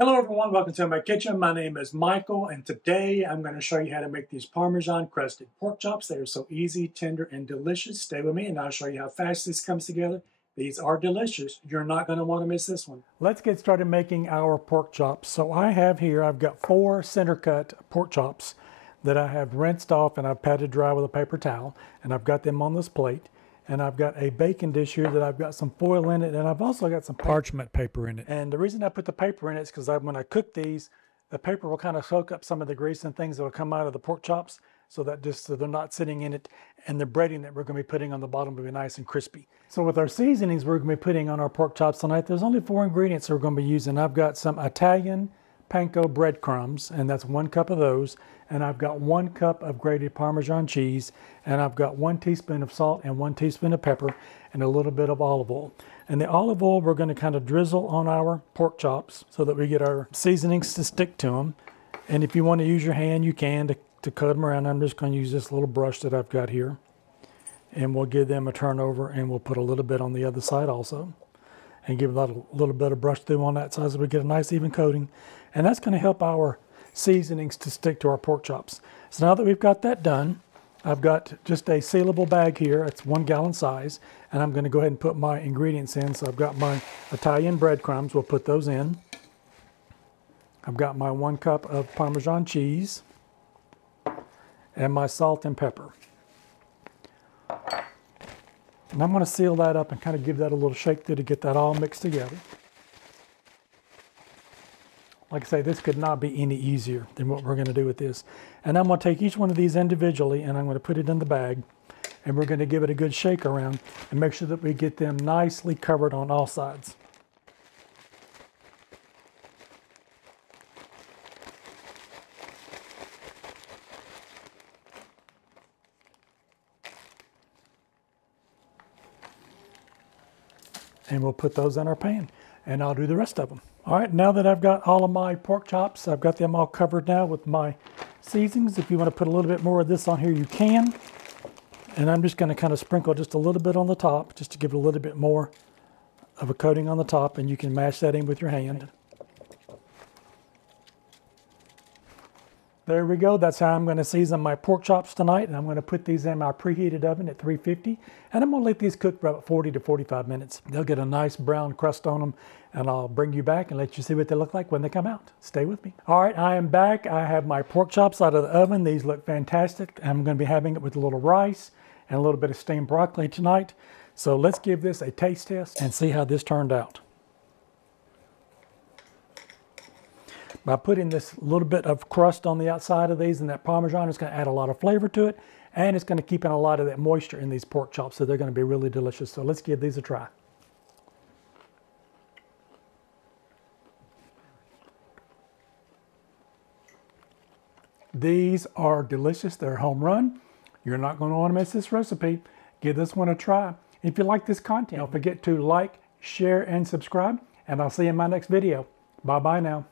Hello everyone, welcome to my kitchen. My name is Michael and today I'm going to show you how to make these Parmesan crusted pork chops. They are so easy, tender, and delicious. Stay with me and I'll show you how fast this comes together. These are delicious. You're not going to want to miss this one. Let's get started making our pork chops. So I've got 4 center cut pork chops that I have rinsed off and I've patted dry with a paper towel, and I've got them on this plate. And I've got a baking dish here that I've got some foil in it, and I've also got some parchment paper in it. And the reason I put the paper in it is because when I cook these, the paper will kind of soak up some of the grease and things that will come out of the pork chops, so they're not sitting in it, and the breading that we're going to be putting on the bottom will be nice and crispy. So with our seasonings we're going to be putting on our pork chops tonight, there's only 4 ingredients that we're going to be using. I've got some Italian panko breadcrumbs, and that's 1 cup of those, and I've got 1 cup of grated Parmesan cheese, and I've got 1 teaspoon of salt and 1 teaspoon of pepper and a little bit of olive oil. And the olive oil we're going to kind of drizzle on our pork chops so that we get our seasonings to stick to them. And if you want to use your hand, you can to cut them around. I'm just going to use this little brush that I've got here, and we'll give them a turn over, and we'll put a little bit on the other side also, and give a little bit of brush through on that side so we get a nice even coating. And that's going to help our seasonings to stick to our pork chops. So now that we've got that done, I've got just a sealable bag here. It's 1 gallon size, and I'm going to go ahead and put my ingredients in. So I've got my Italian breadcrumbs. We'll put those in. I've got my 1 cup of Parmesan cheese and my salt and pepper. And I'm going to seal that up and kind of give that a little shake through to get that all mixed together. Like I say, this could not be any easier than what we're going to do with this. And I'm going to take each one of these individually and I'm going to put it in the bag, and we're going to give it a good shake around and make sure that we get them nicely covered on all sides. And we'll put those in our pan, and I'll do the rest of them. All right, now that I've got all of my pork chops, I've got them all covered now with my seasonings. If you want to put a little bit more of this on here, you can. And I'm just going to kind of sprinkle just a little bit on the top, just to give it a little bit more of a coating on the top, and you can mash that in with your hand. There we go. That's how I'm going to season my pork chops tonight, and I'm going to put these in my preheated oven at 350, and I'm going to let these cook for about 40 to 45 minutes. They'll get a nice brown crust on them, and I'll bring you back and let you see what they look like when they come out. Stay with me. All right, I am back. I have my pork chops out of the oven. These look fantastic. I'm going to be having it with a little rice and a little bit of steamed broccoli tonight. So let's give this a taste test and see how this turned out. By putting this little bit of crust on the outside of these and that Parmesan, it's going to add a lot of flavor to it, and it's going to keep in a lot of that moisture in these pork chops, so they're going to be really delicious. So let's give these a try. These are delicious. They're a home run. You're not going to want to miss this recipe. Give this one a try. If you like this content, don't forget to like, share, and subscribe, and I'll see you in my next video. Bye-bye now.